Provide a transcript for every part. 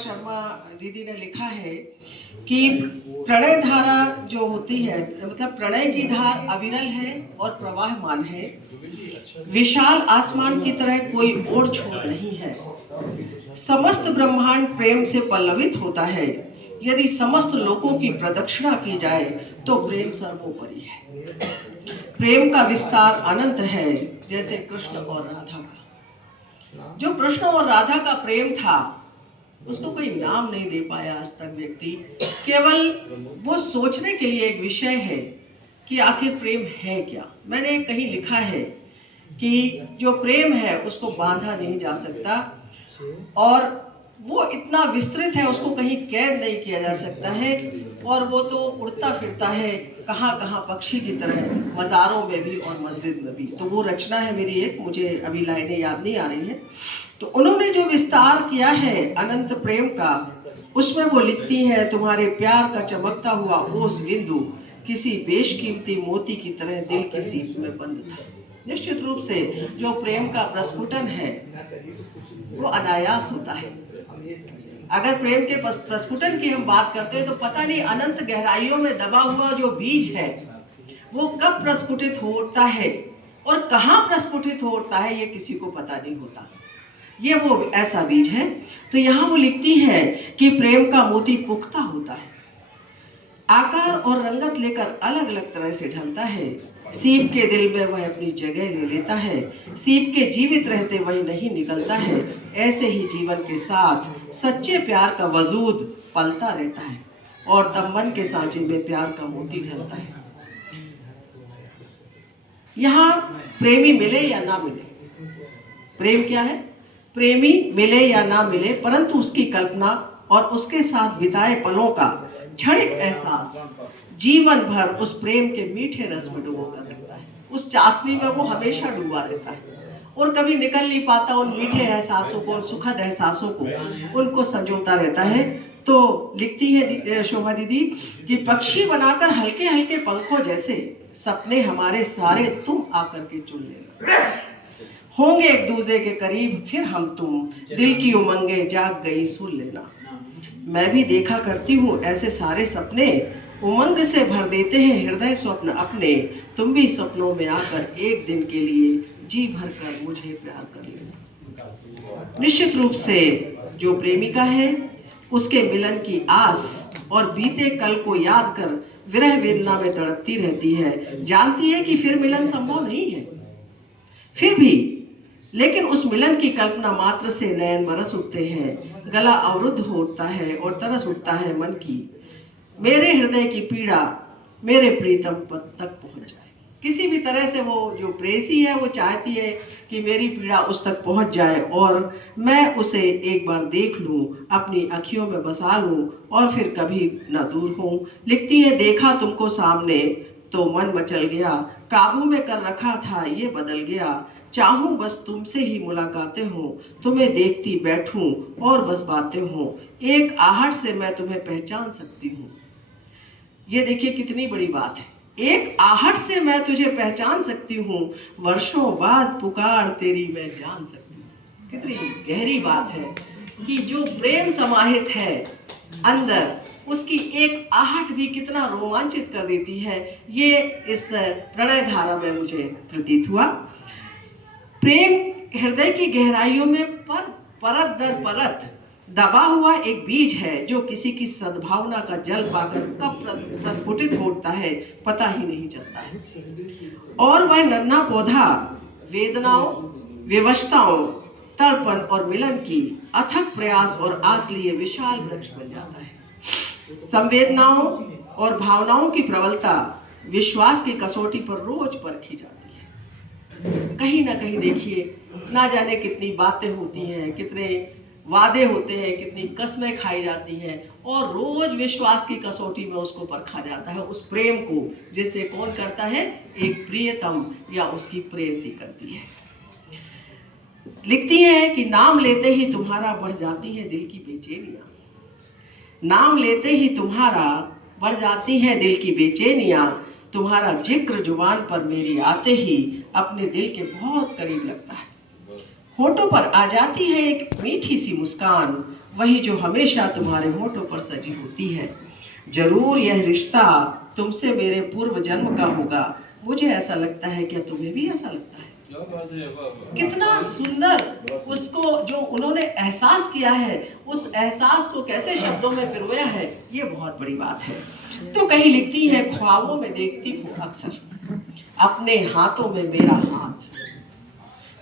शर्मा दीदी ने लिखा है कि प्रणय धारा जो होती है, मतलब प्रणय की धार अविरल है और प्रवाहमान है। विशाल आसमान की तरह कोई ओर छोर नहीं है। समस्त ब्रह्मांड प्रेम से पल्लवित होता है। यदि समस्त लोगों की प्रदक्षिणा की जाए तो प्रेम सर्वोपरि है। प्रेम का विस्तार अनंत है, जैसे कृष्ण और राधा का। जो कृष्ण और राधा का प्रेम था उसको कोई नाम नहीं दे पाया आज तक व्यक्ति। केवल वो सोचने के लिए एक विषय है कि आखिर प्रेम है क्या। मैंने कहीं लिखा है कि जो प्रेम है उसको बांधा नहीं जा सकता और वो इतना विस्तृत है, उसको कहीं कैद नहीं किया जा सकता है। और वो तो उड़ता फिरता है कहाँ कहाँ, पक्षी की तरह, मज़ारों में भी और मस्जिद में भी। तो वो रचना है मेरी एक, मुझे अभी लाइनें याद नहीं आ रही हैं। तो उन्होंने जो विस्तार किया है अनंत प्रेम का, उसमें वो लिखती है, तुम्हारे प्यार का चमकता हुआ ओस बिंदु किसी बेशकीमती मोती की तरह दिल की सीप में बंद था। निश्चित रूप से जो प्रेम का प्रस्फुटन है वो अनायास होता है। अगर प्रेम के प्रस्फुटन की हम बात करते हैं तो पता नहीं अनंत गहराइयों में दबा हुआ जो बीज है वो कब प्रस्फुटित होता है और कहाँ प्रस्फुटित होता है ये किसी को पता नहीं होता। ये वो ऐसा बीज है। तो यहाँ वो लिखती है कि प्रेम का मोती पुख्ता होता है, आकार और रंगत लेकर अलग अलग तरह से ढलता है। सीप के दिल में वह अपनी जगह ले लेता है, सीप के जीवित रहते वही नहीं निकलता है। ऐसे ही जीवन के साथ सच्चे प्यार का वजूद पलता रहता है और तब मन के सांचे में प्यार का मोती ढलता है। यहाँ प्रेमी मिले या ना मिले, प्रेम क्या है? प्रेमी मिले या ना मिले, परंतु उसकी कल्पना और उसके साथ बिताए पलों का क्षणिक एहसास जीवन भर उस प्रेम के मीठे रस में डुबो कर रखता है। उस चाशनी में वो हमेशा डूबा रहता है और कभी निकल नहीं पाता। उन मीठे एहसासों को, उन सुखद एहसासों को, उनको संजोता रहता है। तो लिखती है शोभा दीदी कि पक्षी बनाकर हल्के हल्के पंखों जैसे सपने हमारे सारे तुम आकर के चुन लेना। होंगे एक दूसरे के करीब फिर हम तुम, दिल की उमंगे जाग गई सुन लेना। मैं भी देखा करती हूँ ऐसे सारे सपने, उमंग से भर देते हैं हृदय स्वप्न अपने। तुम भी सपनों में आकर एक दिन के लिए जी भर कर मुझे प्यार कर लेना। निश्चित रूप से जो प्रेमिका है उसके मिलन की आस और बीते कल को याद कर विरह वेदना में तड़पती रहती है। जानती है कि फिर मिलन संभव नहीं है, फिर भी लेकिन उस मिलन की कल्पना मात्र से नयन बरस उठते हैं, गला अवरुद्ध होता है और तरस उठता है मन की। मेरे हृदय की पीड़ा मेरे प्रीतम पद तक पहुंच जाए। किसी भी तरह से वो जो प्रेयसी है वो चाहती है कि मेरी पीड़ा उस तक पहुंच जाए और मैं उसे एक बार देख लूं, अपनी अखियों में बसा लूं और फिर कभी न दूर हूं। लिखती है, देखा तुमको सामने तो मन मचल गया, काबू में कर रखा था ये बदल गया। चाहूं बस तुमसे ही मुलाकातें हों, तुम्हें देखती बैठूं और बस बातें हों। एक आहट से मैं तुम्हें पहचान सकती हूँ। ये देखिए कितनी बड़ी बात है। एक आहट से मैं तुझे पहचान सकती हूँ, वर्षों बाद पुकार तेरी मैं जान सकती हूँ। कितनी गहरी बात है कि जो प्रेम समाहित है अंदर, उसकी एक आहट भी कितना रोमांचित कर देती है। ये इस प्रणय धारा में मुझे प्रतीत हुआ। प्रेम हृदय की गहराइयों में परत दर परत दबा हुआ एक बीज है जो किसी की सद्भावना का जल पाकर कब प्रस्फुटित होता है पता ही नहीं चलता है। और वह नन्हा पौधा वेदनाओं, विवशताओं, तड़पन और मिलन की अथक प्रयास और आस लिए विशाल वृक्ष बन जाता है। संवेदनाओं और भावनाओं की प्रबलता विश्वास की कसौटी पर रोज परखी जाती है। कहीं ना कहीं देखिए, ना जाने कितनी बातें होती हैं, कितने वादे होते हैं, कितनी कस्में खाई जाती हैं और रोज विश्वास की कसौटी में उसको परखा जाता है। उस प्रेम को जिससे कौन करता है? एक प्रियतम या उसकी प्रेयसी करती है। लिखती है कि नाम लेते ही तुम्हारा बढ़ जाती है दिल की बेचैनियां। नाम लेते ही तुम्हारा बढ़ जाती है दिल की बेचैनियां। तुम्हारा जिक्र जुबान पर मेरी आते ही अपने दिल के बहुत करीब लगता है। होठों पर आ जाती है एक मीठी सी मुस्कान, वही जो हमेशा तुम्हारे होठों पर सजी होती है। जरूर यह रिश्ता तुमसे मेरे पूर्व जन्म का होगा। मुझे ऐसा लगता है, क्या तुम्हें भी ऐसा लगता है? कितना सुंदर उसको जो उन्होंने एहसास किया है, उस एहसास को कैसे शब्दों में पिरोया है, ये बहुत बड़ी बात है। तो कहीं लिखती है, ख्वाबों में देखती हूँ अक्सर अपने हाथों में मेरा हाथ,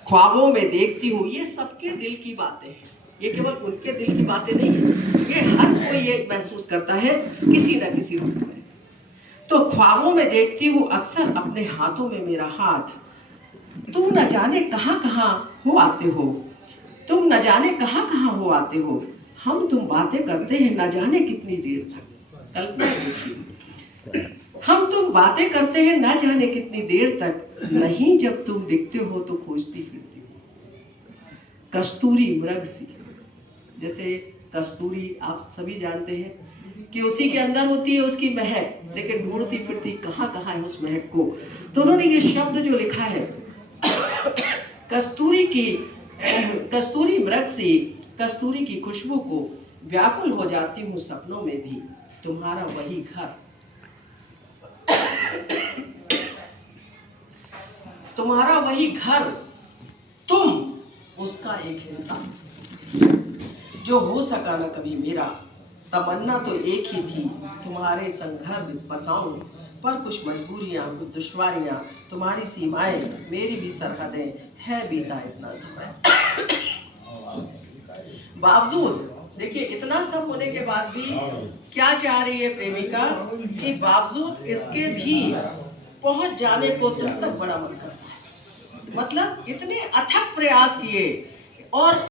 ख्वाबों में देखती हूँ। ये सबके दिल की बातें हैं, ये केवल उनके दिल की बातें नहीं है, ये हर कोई ये महसूस करता है किसी न किसी रूप में। तो ख्वाबों में देखती हूँ अक्सर अपने हाथों में मेरा हाथ, तुम न जाने कहाँ कहाँ हो आते हो, तुम न जाने कहाँ कहाँ हो आते हो। हम तुम बातें करते हैं न जाने कितनी देर तक। कल्पना है, हम तुम बातें करते हैं न जाने कितनी देर तक, नहीं जब तुम दिखते हो तो खोजती फिरती हूँ कस्तूरी मृग सी। जैसे कस्तूरी आप सभी जानते हैं कि उसी के अंदर होती है उसकी महक, लेकिन ढूंढती फिरती कहाँ कहाँ है उस महक को। तो उन्होंने ये शब्द जो लिखा है, कस्तूरी मृग सी, कस्तूरी की खुशबू को व्याकुल हो जाती हूँ सपनों में भी, तुम्हारा वही घर, तुम्हारा वही घर, तुम उसका एक हिस्सा, जो हो सका न कभी मेरा। तमन्ना तो एक ही थी, तुम्हारे संग घर बसाऊं, पर कुछ मजबूरियां, कुछ दुश्वारियां, तुम्हारी सीमाएं, मेरी भी सरहदें, है बीता इतना समय। बावजूद, देखिए इतना सब होने के बाद भी क्या चाह रही है प्रेमिका, कि बावजूद इसके भी पहुंच जाने को तुम तक बड़ा मन करता है। मतलब इतने अथक प्रयास किए, और